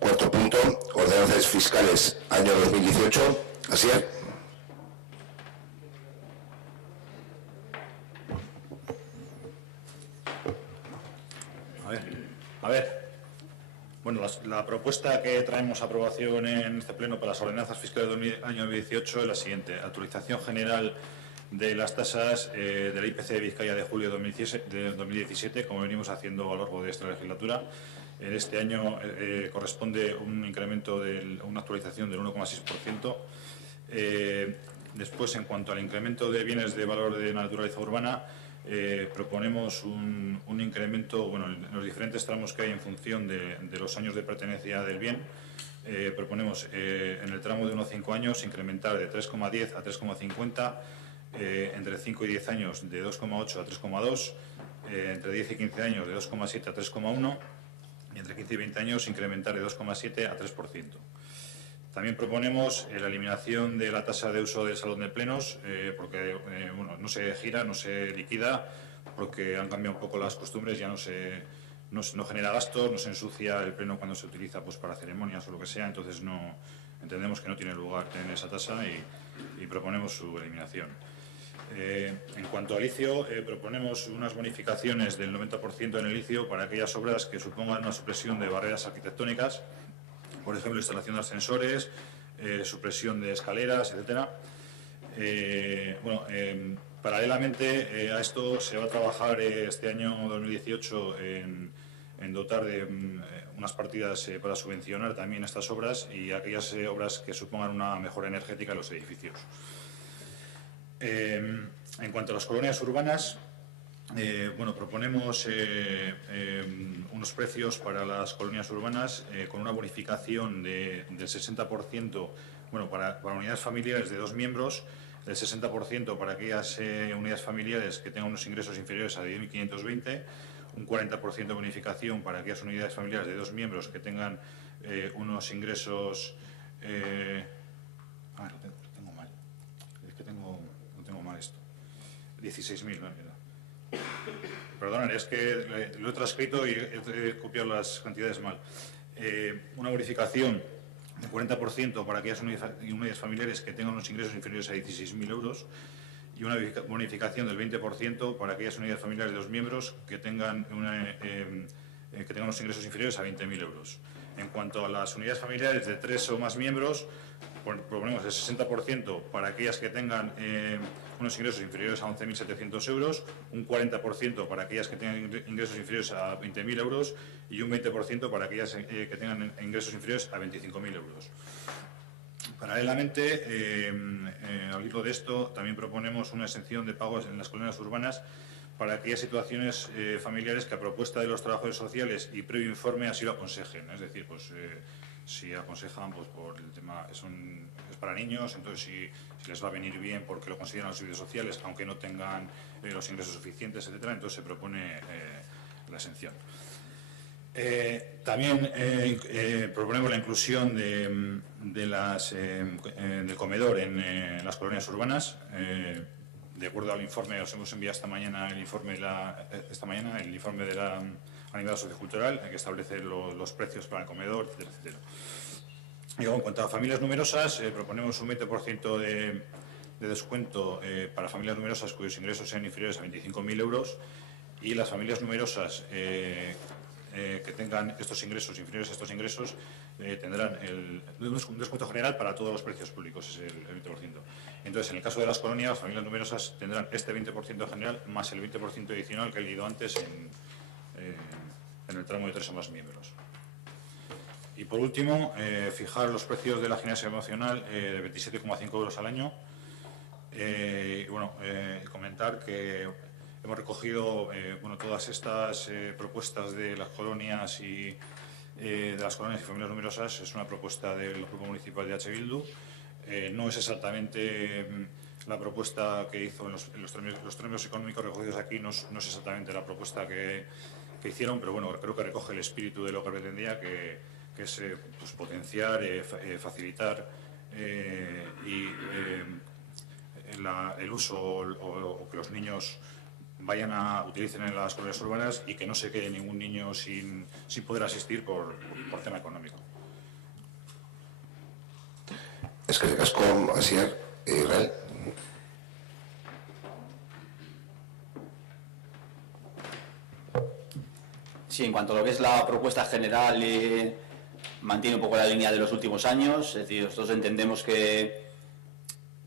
Cuarto punto, ordenanzas fiscales año 2018. Asier. A ver. Bueno, la propuesta que traemos a aprobación en este pleno para las ordenanzas fiscales del año 2018 es la siguiente. Actualización general de las tasas del IPC de Vizcaya de julio de 2017, como venimos haciendo a lo largo de esta legislatura. En este año corresponde un incremento, una actualización del 1,6%. Después, en cuanto al incremento de bienes de valor de naturaleza urbana, proponemos un incremento, bueno, en los diferentes tramos que hay en función de los años de pertenencia del bien. Proponemos en el tramo de 1 a 5 años incrementar de 3,10 a 3,50, entre 5 y 10 años de 2,8 a 3,2, entre 10 y 15 años de 2,7 a 3,1 y entre 15 y 20 años incrementar de 2,7 a 3%. También proponemos la eliminación de la tasa de uso del salón de plenos, porque bueno, no se gira, no se liquida, porque han cambiado un poco las costumbres, ya no genera gastos, no se ensucia el pleno cuando se utiliza pues, para ceremonias o lo que sea, entonces entendemos que no tiene lugar tener esa tasa y proponemos su eliminación. En cuanto al licio, proponemos unas bonificaciones del 90% en el licio para aquellas obras que supongan una supresión de barreras arquitectónicas, por ejemplo, instalación de ascensores, supresión de escaleras, etc. Paralelamente a esto se va a trabajar este año 2018 en dotar de unas partidas para subvencionar también estas obras y aquellas obras que supongan una mejora energética en los edificios. En cuanto a las colonias urbanas, bueno, proponemos unos precios para las colonias urbanas con una bonificación del 60%, bueno, para unidades familiares de 2 miembros, del 60% para aquellas unidades familiares que tengan unos ingresos inferiores a 10.520, un 40% de bonificación para aquellas unidades familiares de 2 miembros que tengan unos ingresos... lo tengo mal. Es que no tengo mal esto. 16.000, ¿no? Perdón, es que lo he transcrito y he copiado las cantidades mal. Una bonificación del 40% para aquellas unidades familiares que tengan unos ingresos inferiores a 16.000 euros y una bonificación del 20% para aquellas unidades familiares de 2 miembros que tengan unos ingresos inferiores a 20.000 euros. En cuanto a las unidades familiares de 3 o más miembros, proponemos el 60% para aquellas que tengan unos ingresos inferiores a 11.700 euros, un 40% para aquellas que tengan ingresos inferiores a 20.000 euros y un 20% para aquellas que tengan ingresos inferiores a 25.000 euros. Paralelamente, al hilo de esto, también proponemos una exención de pagos en las colonias urbanas para aquellas situaciones familiares que a propuesta de los trabajadores sociales y previo informe así lo aconsejen. Es decir, pues si aconsejan pues por el tema, es para niños, entonces si les va a venir bien porque lo consideran los servicios sociales, aunque no tengan los ingresos suficientes, etcétera, entonces se propone la exención. También proponemos la inclusión del comedor en las colonias urbanas. De acuerdo al informe, os hemos enviado esta mañana el informe de la Unidad Sociocultural, que establece los precios para el comedor, etcétera, etcétera. Y luego, en cuanto a familias numerosas, proponemos un 20% de descuento para familias numerosas cuyos ingresos sean inferiores a 25.000 euros y las familias numerosas que tengan estos ingresos inferiores a estos ingresos tendrán un descuento general para todos los precios públicos, es el 20%. Entonces, en el caso de las colonias, las familias numerosas tendrán este 20% general más el 20% adicional que he leído antes en el tramo de 3 o más miembros. Y por último, fijar los precios de la gimnasia emocional de 27,5 euros al año. Comentar que hemos recogido todas estas propuestas de las colonias y familias numerosas. Es una propuesta del Grupo Municipal de H. Bildu. No es exactamente la propuesta que hizo en los términos económicos recogidos aquí, no es exactamente la propuesta que hicieron, pero bueno, creo que recoge el espíritu de lo que pretendía, que es pues, potenciar, facilitar el uso o que los niños utilicen en las colonias urbanas y que no se quede ningún niño sin poder asistir por tema económico. Eskerrik asko, Asier, Israel. Sí, en cuanto a lo que es la propuesta general, mantiene un poco la línea de los últimos años. Es decir, nosotros entendemos que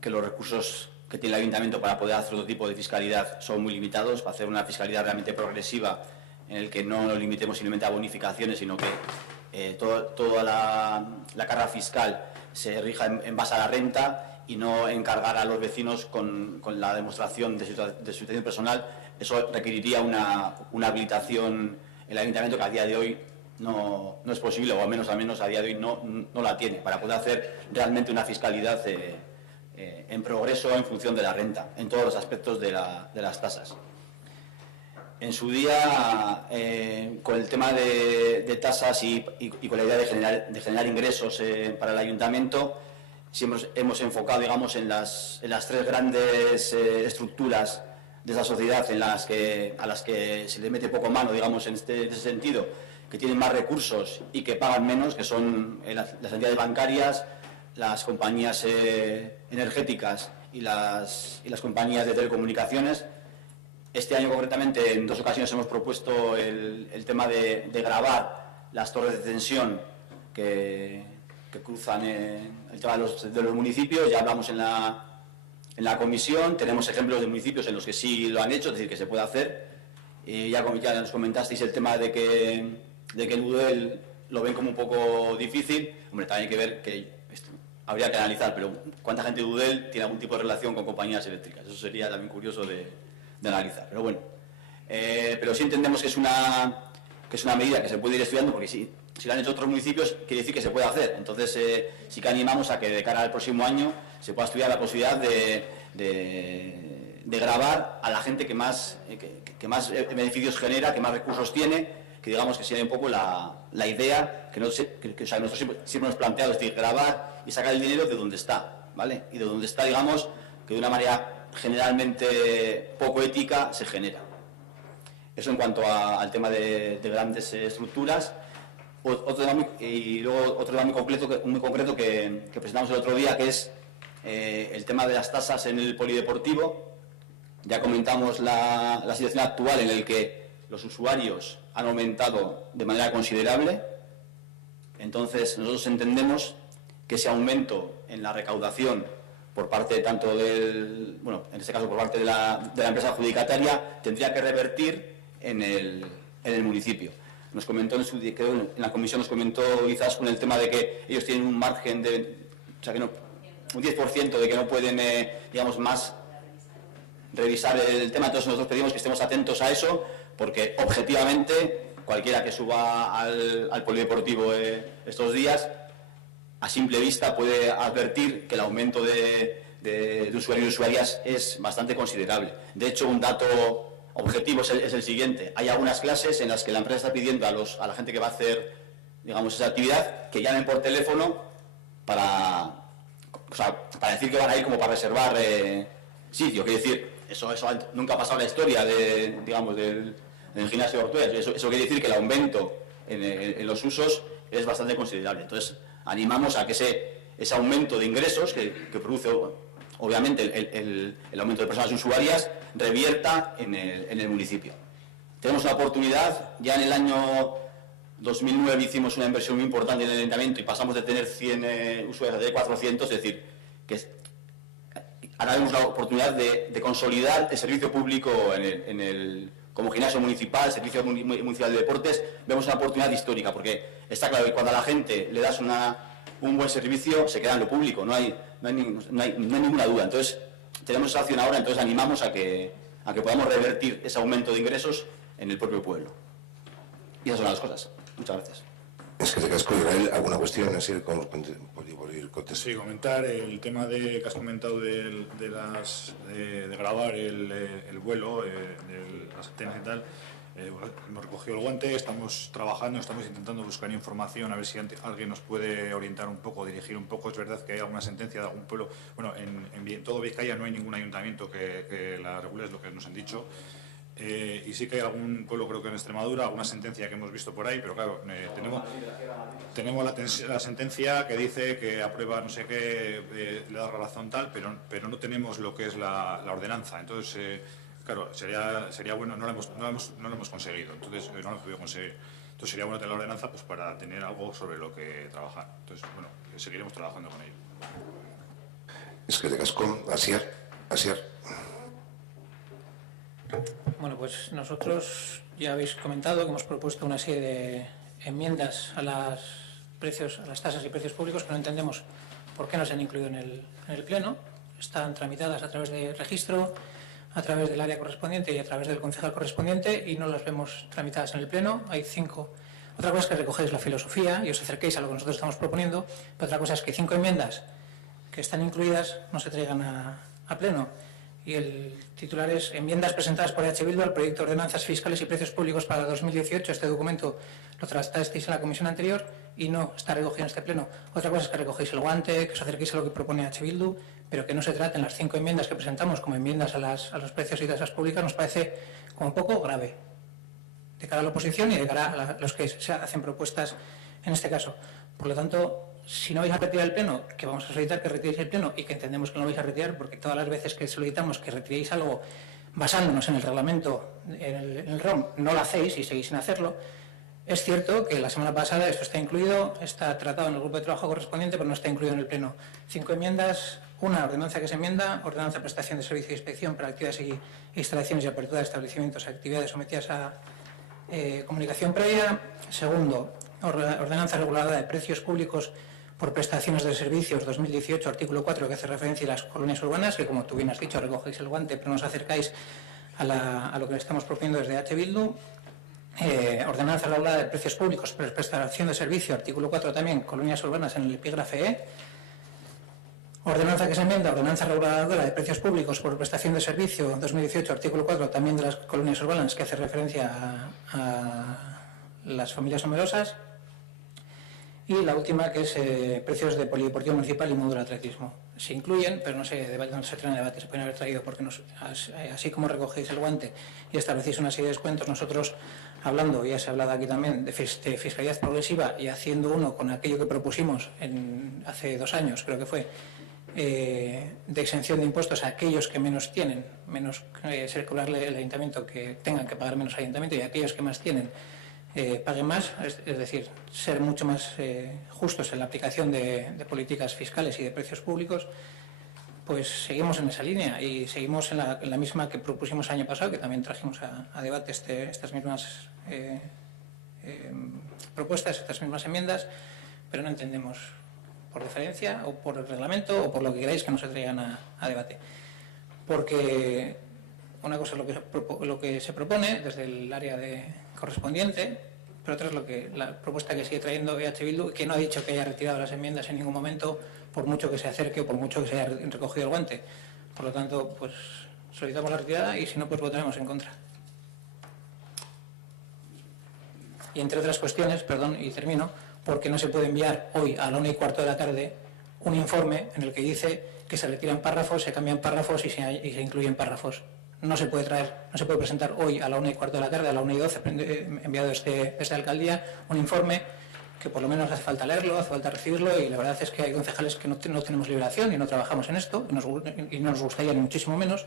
los recursos que tiene el Ayuntamiento para poder hacer otro tipo de fiscalidad son muy limitados. Para hacer una fiscalidad realmente progresiva, en el que no nos limitemos simplemente a bonificaciones, sino que toda la carga fiscal se rija en base a la renta y no encargar a los vecinos con la demostración de situación personal. Eso requeriría una habilitación en el Ayuntamiento que a día de hoy no es posible, o al menos a día de hoy no la tiene, para poder hacer realmente una fiscalidad en progreso en función de la renta, en todos los aspectos de las tasas. En su día, con el tema de tasas y con la idea de generar ingresos para el Ayuntamiento, siempre hemos enfocado, digamos, en las tres grandes estructuras de esa sociedad a las que se le mete poco mano, digamos, en ese sentido, que tienen más recursos y que pagan menos, que son las entidades bancarias, las compañías energéticas y las compañías de telecomunicaciones. Este año, concretamente, en 2 ocasiones hemos propuesto el tema de gravar las torres de tensión que cruzan el tema de los municipios. Ya hablamos en la comisión, tenemos ejemplos de municipios en los que sí lo han hecho, es decir, que se puede hacer. Ya nos comentasteis el tema de que el UDEL lo ven como un poco difícil. Hombre, también hay que ver que habría que analizar, pero ¿cuánta gente de UDEL tiene algún tipo de relación con compañías eléctricas? Eso sería también curioso de analizar, pero bueno. Pero sí entendemos que es una medida que se puede ir estudiando, porque si lo han hecho otros municipios, quiere decir que se puede hacer. Entonces, sí que animamos a que de cara al próximo año se pueda estudiar la posibilidad de gravar a la gente que más beneficios genera, que más recursos tiene, que digamos que sería un poco la idea que nosotros siempre nos planteamos, es decir, gravar y sacar el dinero de donde está, ¿vale? Y de donde está, digamos, que de una manera generalmente poco ética se genera. Eso en cuanto al tema de grandes estructuras. Y luego otro tema muy concreto que presentamos el otro día, que es el tema de las tasas en el polideportivo. Ya comentamos la situación actual en la que los usuarios han aumentado de manera considerable. Entonces, nosotros entendemos que ese aumento en la recaudación por parte tanto en este caso por parte de la empresa adjudicataria, tendría que revertir en el municipio. Nos comentó en la comisión, nos comentó quizás con el tema de que ellos tienen un margen un 10% de que no pueden, digamos, más revisar el tema. Entonces nosotros pedimos que estemos atentos a eso, porque objetivamente cualquiera que suba al polideportivo estos días, a simple vista puede advertir que el aumento de usuarios y usuarias es bastante considerable. De hecho, un dato objetivo es el siguiente. Hay algunas clases en las que la empresa está pidiendo a la gente que va a hacer, digamos, esa actividad, que llamen por teléfono para decir que van a ir, como para reservar sitio. Quiere decir, eso nunca ha pasado en la historia del gimnasio de Ortuella. Eso quiere decir que el aumento en los usos es bastante considerable. Entonces, animamos a que ese aumento de ingresos que produce, obviamente, el aumento de personas usuarias, revierta en el municipio. Tenemos una oportunidad. Ya en el año 2009 hicimos una inversión muy importante en el ayuntamiento y pasamos de tener 100 usuarios a tener 400, es decir, que ahora tenemos la oportunidad de consolidar el servicio público como gimnasio municipal, servicio municipal de deportes. Vemos una oportunidad histórica, porque está claro que cuando a la gente le das un buen servicio, se queda en lo público, no hay ninguna duda. Entonces, tenemos esa opción ahora, entonces animamos a que podamos revertir ese aumento de ingresos en el propio pueblo. Y esas son las cosas. Muchas gracias. Es que te casco, Israel, ¿alguna cuestión? Así, Sí, comentar el tema que has comentado de grabar el vuelo, de las antenas y tal. Hemos recogido el guante, estamos trabajando, estamos intentando buscar información, a ver si alguien nos puede orientar un poco, dirigir un poco. Es verdad que hay alguna sentencia de algún pueblo. Bueno, en todo Vizcaya no hay ningún ayuntamiento que la regule, es lo que nos han dicho. Y sí que hay algún pueblo, creo que en Extremadura, alguna sentencia que hemos visto por ahí, pero claro, tenemos la sentencia que dice que aprueba no sé qué, le da razón tal, pero no tenemos lo que es la ordenanza. Entonces, claro, sería bueno, no lo hemos conseguido, entonces no lo hemos podido conseguir. Entonces sería bueno tener la ordenanza pues para tener algo sobre lo que trabajar. Entonces, bueno, seguiremos trabajando con ello. Es que de casco, Asier. Bueno, pues nosotros ya habéis comentado que hemos propuesto una serie de enmiendas a las tasas y precios públicos que no entendemos por qué no se han incluido en el Pleno. Están tramitadas a través de registro, a través del área correspondiente y a través del concejal correspondiente y no las vemos tramitadas en el Pleno. Hay 5. Otra cosa es que recogéis la filosofía y os acerquéis a lo que nosotros estamos proponiendo, pero otra cosa es que 5 enmiendas que están incluidas no se traigan a Pleno. Y el titular es enmiendas presentadas por EH Bildu al proyecto de ordenanzas fiscales y precios públicos para 2018. Este documento lo tratasteis en la comisión anterior y no está recogido en este pleno. Otra cosa es que recogéis el guante, que os acerquéis a lo que propone EH Bildu, pero que no se traten las 5 enmiendas que presentamos como enmiendas a los precios y tasas públicas nos parece como un poco grave de cara a la oposición y de cara a los que se hacen propuestas en este caso. Por lo tanto, si no vais a retirar el pleno, que vamos a solicitar que retiréis el pleno y que entendemos que no lo vais a retirar porque todas las veces que solicitamos que retiréis algo basándonos en el reglamento, en el ROM, no lo hacéis y seguís sin hacerlo. Es cierto que la semana pasada esto está incluido, está tratado en el grupo de trabajo correspondiente, pero no está incluido en el pleno. 5 enmiendas, una ordenanza que se enmienda, ordenanza de prestación de servicio y inspección para actividades y instalaciones y apertura de establecimientos, actividades sometidas a comunicación previa. Segundo, ordenanza reguladora de precios públicos por prestaciones de servicios 2018, artículo 4, que hace referencia a las colonias urbanas, que como tú bien has dicho, recogéis el guante, pero no os acercáis a lo que le estamos proponiendo desde EH Bildu. Ordenanza reguladora de precios públicos por prestación de servicio, artículo 4 también, colonias urbanas en el epígrafe E. Ordenanza que se enmienda, ordenanza reguladora de precios públicos por prestación de servicio 2018, artículo 4 también de las colonias urbanas, que hace referencia a las familias numerosas. Y la última, que es precios de polideportivo municipal y módulo de atletismo. Se incluyen, pero no se traen en debate, se pueden haber traído, porque así como recogéis el guante y establecéis una serie de descuentos, nosotros, hablando, ya se ha hablado aquí también, de fiscalidad progresiva y haciendo uno con aquello que propusimos hace 2 años, creo que fue, de exención de impuestos a aquellos que menos tienen, menos circularle el ayuntamiento, que tengan que pagar menos al ayuntamiento, y aquellos que más tienen, paguen más, es decir, ser mucho más justos en la aplicación de políticas fiscales y de precios públicos. Pues seguimos en esa línea y seguimos en la misma que propusimos el año pasado, que también trajimos a debate estas mismas propuestas, estas mismas enmiendas, pero no entendemos, por diferencia o por el reglamento o por lo que queráis, que no se traigan a debate. Porque una cosa es lo que se propone desde el área correspondiente, pero otra es la propuesta que sigue trayendo EH Bildu, que no ha dicho que haya retirado las enmiendas en ningún momento, por mucho que se acerque o por mucho que se haya recogido el guante. Por lo tanto, pues solicitamos la retirada y si no, pues votaremos en contra. Y entre otras cuestiones, perdón, y termino, porque no se puede enviar hoy a la 1:15 de la tarde un informe en el que dice que se retiran párrafos, se cambian párrafos y se incluyen párrafos. No se puede presentar hoy a la 1:15 de la tarde, a la 1:12, enviado desde alcaldía, un informe que por lo menos hace falta leerlo, hace falta recibirlo, y la verdad es que hay concejales que no tenemos liberación y no trabajamos en esto, y no nos gustaría ni muchísimo menos,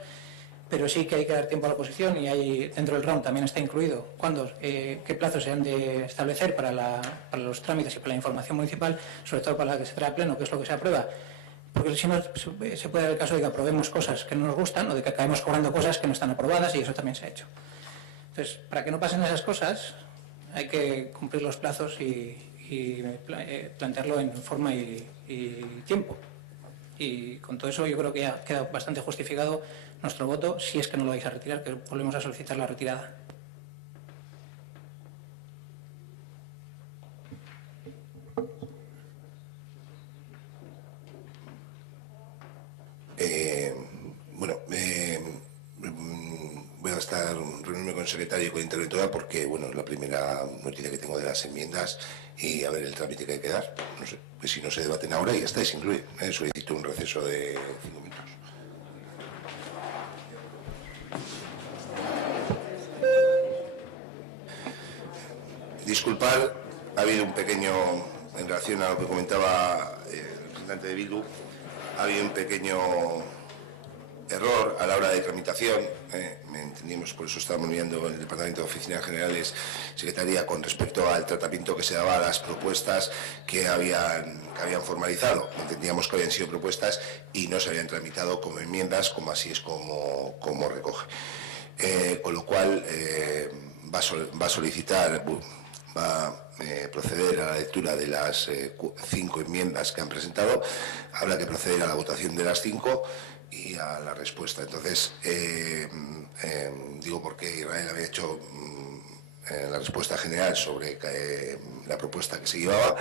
pero sí que hay que dar tiempo a la oposición, y hay, dentro del ROM también está incluido qué plazos se han de establecer para los trámites y para la información municipal, sobre todo para la que se trae a pleno, que es lo que se aprueba. Porque si no, se puede dar el caso de que aprobemos cosas que no nos gustan o de que acabemos cobrando cosas que no están aprobadas, y eso también se ha hecho. Entonces, para que no pasen esas cosas, hay que cumplir los plazos y plantearlo en forma y tiempo. Y con todo eso yo creo que ya queda bastante justificado nuestro voto, si es que no lo vais a retirar, que volvemos a solicitar la retirada. Voy a estar reunirme con el secretario y con la interventora porque, bueno, es la primera noticia que tengo de las enmiendas y a ver el trámite que hay que dar. No sé, pues si no se debaten ahora y ya está, se incluye. Solicito un receso de 5 minutos. disculpar, ha habido un pequeño, en relación a lo que comentaba el representante de Bildu, ha habido un pequeño error a la hora de tramitación, me entendimos, por eso estábamos mirando en el Departamento de Oficinas Generales, Secretaría, con respecto al tratamiento que se daba a las propuestas que habían formalizado. Entendíamos que habían sido propuestas y no se habían tramitado como enmiendas, como así es como recoge. Con lo cual va a solicitar, va a proceder a la lectura de las 5 enmiendas que han presentado. Habrá que proceder a la votación de las 5 y a la respuesta. Entonces, digo porque Israel había hecho la respuesta general sobre la propuesta que se llevaba,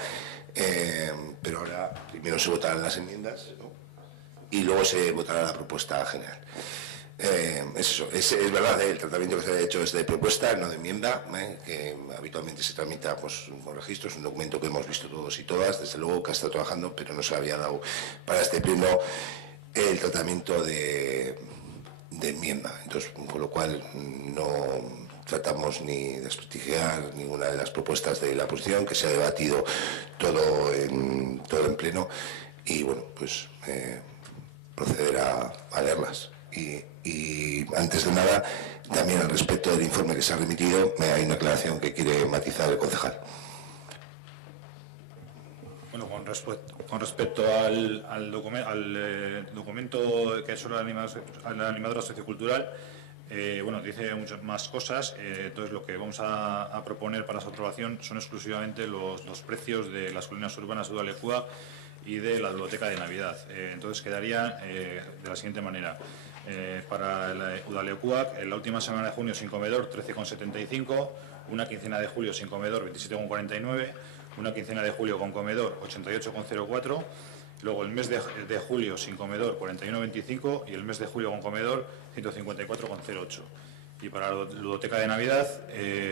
pero ahora primero se votarán las enmiendas, ¿no? Y luego se votará la propuesta general. Es eso, es verdad, el tratamiento que se ha hecho es de propuesta, no de enmienda, que habitualmente se tramita pues, con registros, un documento que hemos visto todos y todas, desde luego que ha estado trabajando, pero no se había dado para este pleno el tratamiento de enmienda. Entonces, con lo cual no tratamos ni de desprestigiar ninguna de las propuestas de la oposición, que se ha debatido todo en pleno, y bueno, pues proceder a leerlas. Y antes de nada, también al respecto del informe que se ha remitido, hay una aclaración que quiere matizar el concejal. Bueno, con respecto al documento que es sobre la animadora sociocultural, bueno, dice muchas más cosas. Entonces, lo que vamos a proponer para su aprobación son exclusivamente los precios de las colonias urbanas de Udalekua y de la biblioteca de Navidad. Entonces, quedaría de la siguiente manera. Para la Udalekuak, en la última semana de junio sin comedor 13,75, una quincena de julio sin comedor 27,49, una quincena de julio con comedor 88,04, luego el mes de julio sin comedor 41,25 y el mes de julio con comedor 154,08. Y para la ludoteca de Navidad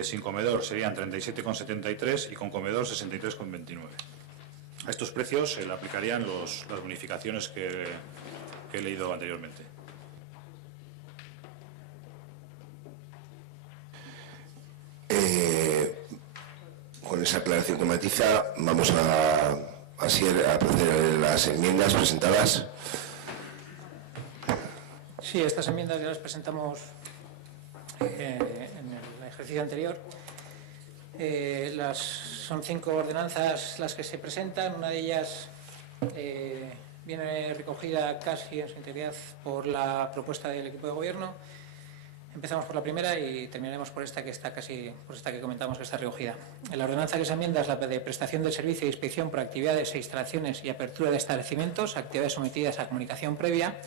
sin comedor serían 37,73 y con comedor 63,29. A estos precios se le aplicarían las bonificaciones que he leído anteriormente. Con esa aclaración que matiza, vamos a proceder a las enmiendas presentadas. Sí, estas enmiendas ya las presentamos en el ejercicio anterior. Son 5 ordenanzas las que se presentan. Una de ellas viene recogida casi en su integridad por la propuesta del equipo de gobierno. Empezamos por la primera y terminaremos por esta que está por esta que comentamos que está recogida. La ordenanza que se enmienda es la de prestación del servicio de inspección por actividades e instalaciones y apertura de establecimientos, actividades sometidas a comunicación previa.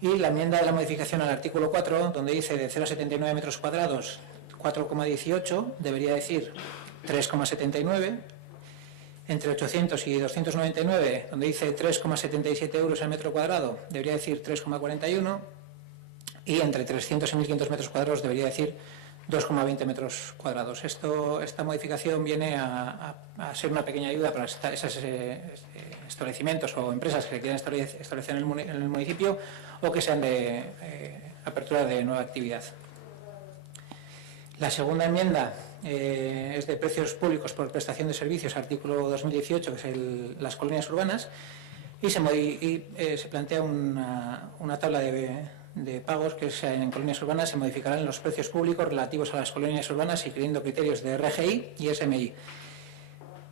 Y la enmienda de la modificación al artículo 4, donde dice de 0,79 metros cuadrados 4,18, debería decir 3,79. Entre 800 y 299, donde dice 3,77 euros el metro cuadrado, debería decir 3,41. Y entre 300 y 1.500 metros cuadrados debería decir 2,20 metros cuadrados. Esta modificación viene a ser una pequeña ayuda para esos establecimientos o empresas que se quieran establecer en el municipio o que sean de apertura de nueva actividad. La segunda enmienda es de precios públicos por prestación de servicios, artículo 2018, que es las colonias urbanas, y se plantea una tabla de pagos que en colonias urbanas se modificarán los precios públicos relativos a las colonias urbanas siguiendo criterios de RGI y SMI,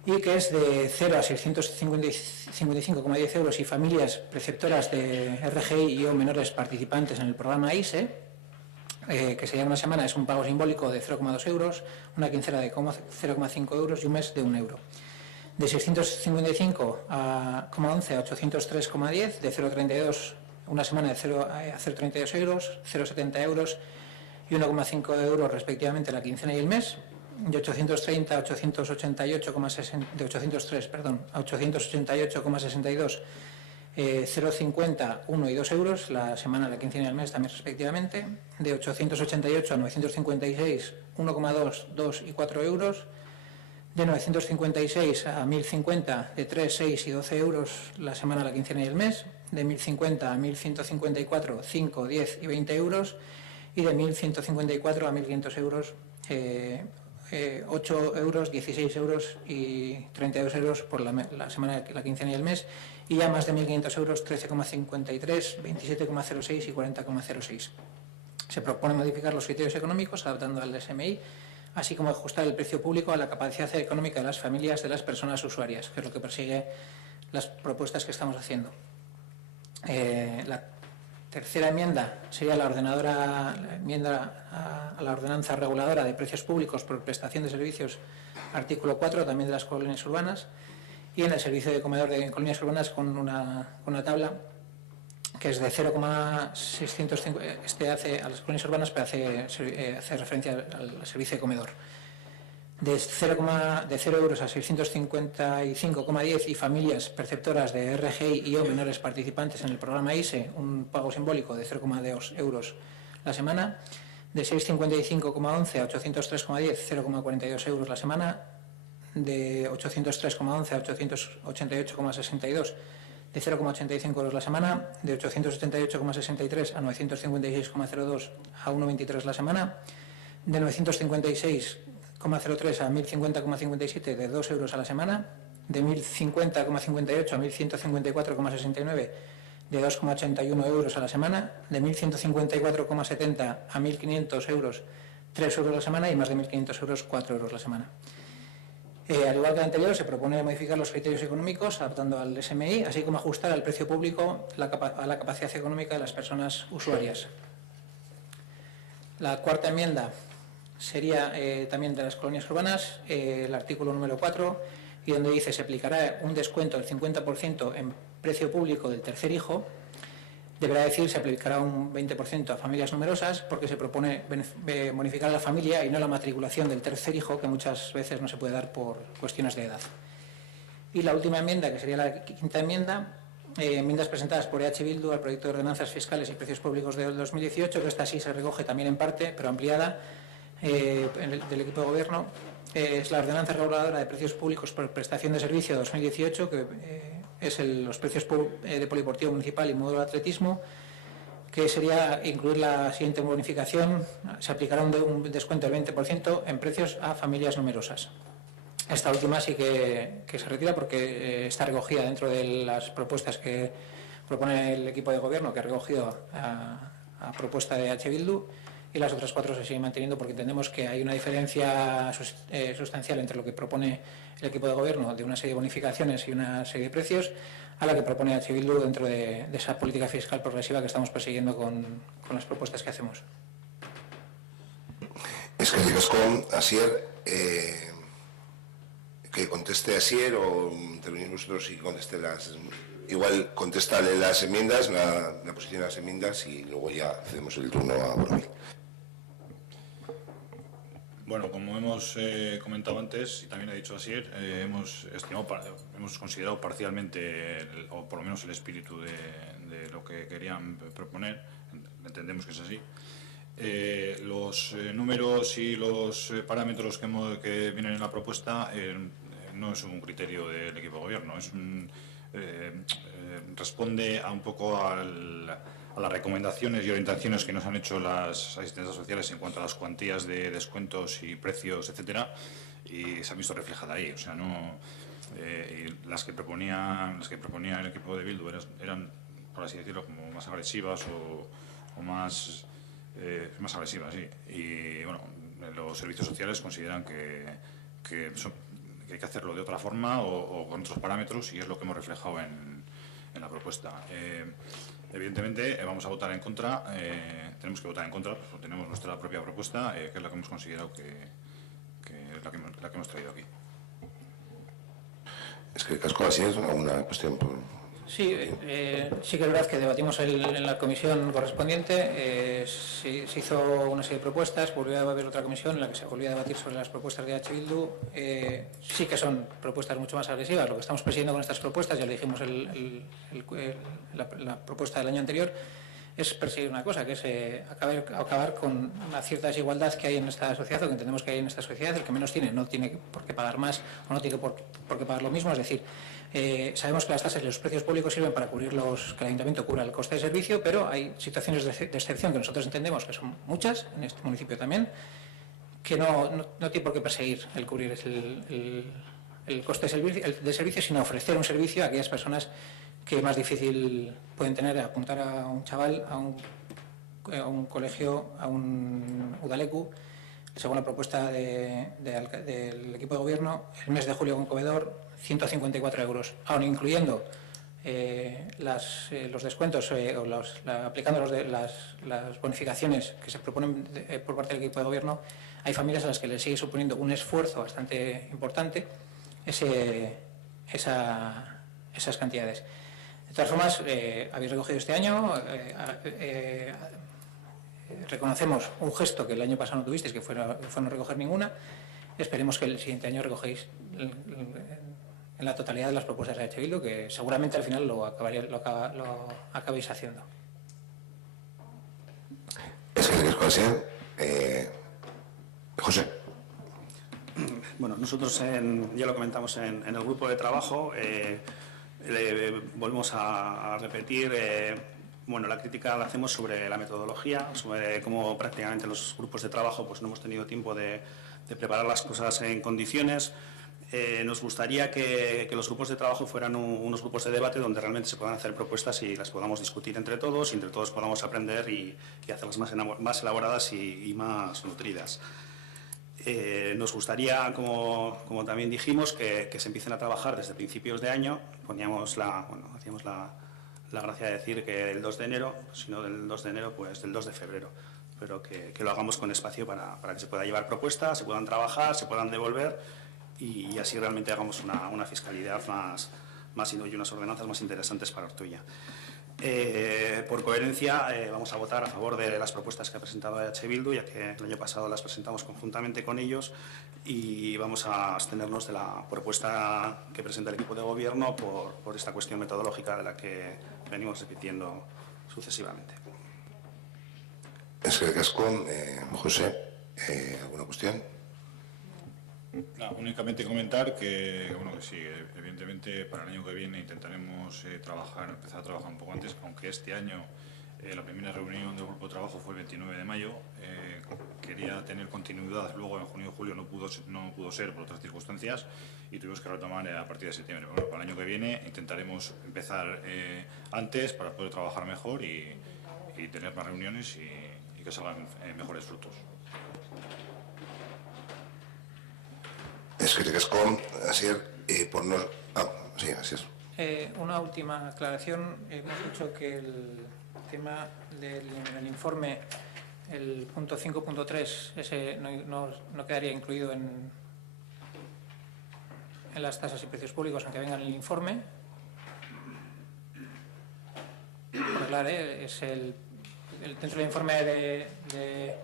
y que es de 0 a 655,10 euros y familias preceptoras de RGI y o menores participantes en el programa ISE, que sería una semana, es un pago simbólico de 0,2 euros, una quincena de 0,5 euros y un mes de 1 euro. De 655,11 a 803,10, de 0,32 una semana de 0 a 0,32 euros, 0,70 euros y 1,5 euros respectivamente la quincena y el mes. De 830 a 803 a 888,62, 0,50, 1 y 2 euros la semana, la quincena y el mes también respectivamente. De 888 a 956, 1,2, 2 y 4 euros. De 956 a 1050, de 3, 6 y 12 euros la semana, la quincena y el mes. De 1050 a 1154, 5, 10 y 20 euros. Y de 1154 a 1500 euros 8 euros, 16 euros y 32 euros por la semana, la quincena y el mes, y ya más de 1.500 euros, 13,53, 27,06 y 40,06. Se propone modificar los criterios económicos adaptando al SMI, así como ajustar el precio público a la capacidad económica de las familias de las personas usuarias, que es lo que persigue las propuestas que estamos haciendo. La tercera enmienda sería la enmienda a la ordenanza reguladora de precios públicos por prestación de servicios, artículo 4, también de las colonias urbanas, y en el servicio de comedor de colonias urbanas con una tabla que es de 0,605, este hace a las colonias urbanas, pero hace referencia al servicio de comedor. De 0 euros a 655,10 y familias perceptoras de RGI y o menores participantes en el programa ISE, un pago simbólico de 0,2 euros la semana. De 655,11 a 803,10, 0,42 euros la semana. De 803,11 a 888,62, de 0,85 euros la semana. De 888,63 a 956,02 a 1,23 la semana. De 956,03 a 1050,57 de 2 euros a la semana, de 1050,58 a 1154,69 de 2,81 euros a la semana, de 1154,70 a 1500 euros 3 euros la semana y más de 1500 euros 4 euros la semana. Al igual que el anterior, se propone modificar los criterios económicos adaptando al SMI, así como ajustar al precio público a la capacidad económica de las personas usuarias. La cuarta enmienda sería también de las colonias urbanas, el artículo número 4, y donde dice se aplicará un descuento del 50% en precio público del tercer hijo. Deberá decir se aplicará un 20% a familias numerosas, porque se propone bonificar a la familia y no la matriculación del tercer hijo, que muchas veces no se puede dar por cuestiones de edad. Y la última enmienda, que sería la quinta enmienda, enmiendas presentadas por EH Bildu al proyecto de ordenanzas fiscales y precios públicos del 2018, que esta sí se recoge también en parte, pero ampliada, del equipo de gobierno. Es la ordenanza reguladora de precios públicos por prestación de servicio 2018, que es los precios de polideportivo municipal y módulo de atletismo, que sería incluir la siguiente bonificación. Se aplicará un descuento del 20% en precios a familias numerosas. Esta última sí que se retira porque está recogida dentro de las propuestas que propone el equipo de gobierno, que ha recogido a propuesta de EH Bildu, y las otras 4 se siguen manteniendo porque entendemos que hay una diferencia sustancial entre lo que propone el equipo de gobierno de una serie de bonificaciones y una serie de precios a la que propone EH Bildu dentro de esa política fiscal progresiva que estamos persiguiendo con las propuestas que hacemos. Es que digas con Asier, que conteste Asier o intervenir vosotros y conteste igual contestarle las enmiendas, la posición de las enmiendas, y luego ya hacemos el turno a Bormil. Bueno, como hemos comentado antes y también ha dicho Asier, hemos considerado parcialmente, o por lo menos el espíritu de lo que querían proponer, entendemos que es así. Los números y los parámetros que vienen en la propuesta no es un criterio del equipo de gobierno, responde a un poco a las recomendaciones y orientaciones que nos han hecho las asistencias sociales en cuanto a las cuantías de descuentos y precios, etcétera, y se han visto reflejadas ahí. O sea, y las que proponía el equipo de Bildu eran, por así decirlo, como más agresivas o más agresivas, sí. Y bueno, los servicios sociales consideran que hay que hacerlo de otra forma o con otros parámetros, y es lo que hemos reflejado en la propuesta. Evidentemente vamos a votar en contra, tenemos que votar en contra, pues tenemos nuestra propia propuesta, que es la que hemos considerado que es la que hemos traído aquí. Es que casco así es una cuestión por... Sí, sí que es verdad que debatimos en la comisión correspondiente, se hizo una serie de propuestas, volvió a haber otra comisión en la que se volvió a debatir sobre las propuestas de EH Bildu. Sí que son propuestas mucho más agresivas. Lo que estamos persiguiendo con estas propuestas, ya le dijimos la propuesta del año anterior, es perseguir una cosa, que es acabar con una cierta desigualdad que hay en esta sociedad, o que entendemos que hay en esta sociedad. El que menos tiene no tiene por qué pagar más o no tiene por qué pagar lo mismo. Es decir, sabemos que las tasas y los precios públicos sirven para cubrir que el ayuntamiento cubra el coste de servicio, pero hay situaciones de excepción que nosotros entendemos que son muchas, en este municipio también, que no tiene por qué perseguir el cubrir el coste de servicio, sino ofrecer un servicio a aquellas personas que más difícil pueden tener, apuntar a un chaval a un colegio, a un Udaleku, según la propuesta del equipo de gobierno, el mes de julio con comedor, 154 euros, aun incluyendo los descuentos aplicando las bonificaciones que se proponen por parte del equipo de gobierno. Hay familias a las que les sigue suponiendo un esfuerzo bastante importante esas cantidades. De todas formas, habéis recogido este año, reconocemos un gesto que el año pasado no tuvisteis, que fue no recoger ninguna. Esperemos que el siguiente año recogéis en la totalidad de las propuestas de H. Bildu, que seguramente al final lo acabéis haciendo. Es que José. Bueno, nosotros ya lo comentamos en el grupo de trabajo, volvemos a repetir, bueno, la crítica la hacemos sobre la metodología, sobre cómo prácticamente los grupos de trabajo pues no hemos tenido tiempo de preparar las cosas en condiciones. Nos gustaría que los grupos de trabajo fueran unos grupos de debate donde realmente se puedan hacer propuestas y las podamos discutir entre todos podamos aprender y hacerlas más elaboradas y más nutridas. Nos gustaría, como también dijimos, que se empiecen a trabajar desde principios de año. Hacíamos la gracia de decir que el 2 de enero, si no del 2 de enero, pues del 2 de febrero. Pero que lo hagamos con espacio para que se pueda llevar propuestas, se puedan trabajar, se puedan devolver y así realmente hagamos una fiscalidad más y unas ordenanzas más interesantes para Ortuella. Por coherencia, vamos a votar a favor de las propuestas que ha presentado H. Bildu, ya que el año pasado las presentamos conjuntamente con ellos, y vamos a abstenernos de la propuesta que presenta el equipo de gobierno por esta cuestión metodológica de la que venimos repitiendo sucesivamente. Es que Gascón, José, ¿alguna cuestión? No, únicamente comentar que sí, evidentemente para el año que viene intentaremos empezar a trabajar un poco antes, aunque este año la primera reunión del grupo de trabajo fue el 29 de mayo. Quería tener continuidad, luego en junio y julio no pudo ser por otras circunstancias y tuvimos que retomar a partir de septiembre. Bueno, para el año que viene intentaremos empezar antes para poder trabajar mejor y tener más reuniones y que salgan mejores frutos. Es que Gascón, así por no... sí, así es. Una última aclaración. Hemos dicho que el tema del informe, el punto 5.3, ese no quedaría incluido en las tasas y precios públicos, aunque venga en el informe. Por aclarar, dentro del informe de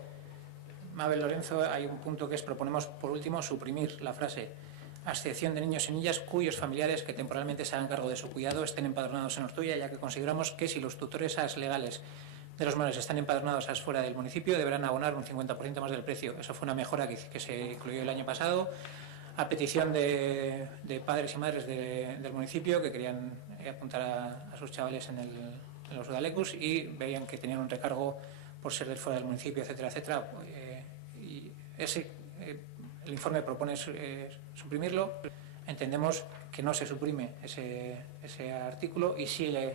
Mabel Lorenzo hay un punto que proponemos por último suprimir la frase a excepción de niños y niñas cuyos familiares que temporalmente se hagan cargo de su cuidado estén empadronados en Ortuella, ya que consideramos que si los tutores legales de los menores están empadronados fuera del municipio deberán abonar un 50% más del precio. Eso fue una mejora que se incluyó el año pasado a petición de padres y madres del municipio que querían apuntar a sus chavales en los Udalekus y veían que tenían un recargo por ser fuera del municipio, etcétera, etcétera. El informe propone suprimirlo. Entendemos que no se suprime ese artículo y sigue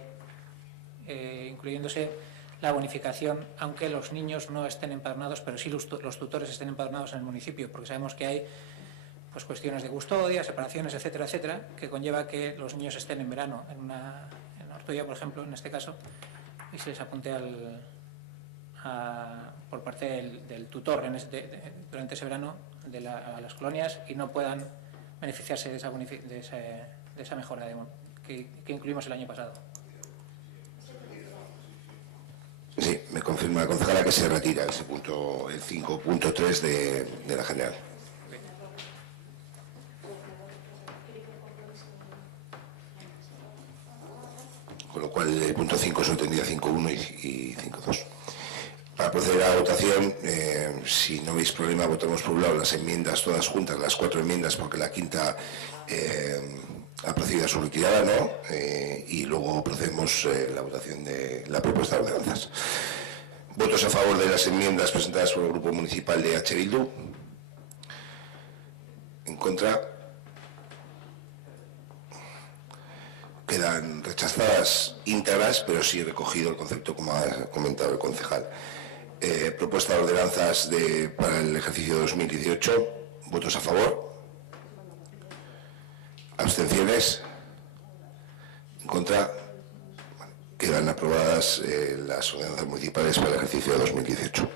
incluyéndose la bonificación, aunque los niños no estén empadronados, pero sí los tutores estén empadronados en el municipio, porque sabemos que hay pues cuestiones de custodia, separaciones, etcétera, etcétera, que conlleva que los niños estén en verano en Ortuella, por ejemplo, en este caso, y se les apunte por parte del tutor durante ese verano a las colonias y no puedan beneficiarse de esa mejora que incluimos el año pasado. Sí, me confirma la concejala que se retira ese punto, el 5.3 de la general. Con lo cual el punto 5 solo tendría 5.1 y 5.2. Para proceder a la votación, si no veis problema, votamos por un lado las enmiendas todas juntas, las 4 enmiendas, porque la quinta ha procedido a su retirada, ¿no? Y luego procedemos la votación de la propuesta de ordenanzas. ¿Votos a favor de las enmiendas presentadas por el Grupo Municipal de H. Bildu? En contra. Quedan rechazadas íntegras, pero sí recogido el concepto como ha comentado el concejal. Propuesta de ordenanzas para el ejercicio 2018. ¿Votos a favor? ¿Abstenciones? ¿En contra? Quedan aprobadas las ordenanzas municipales para el ejercicio 2018.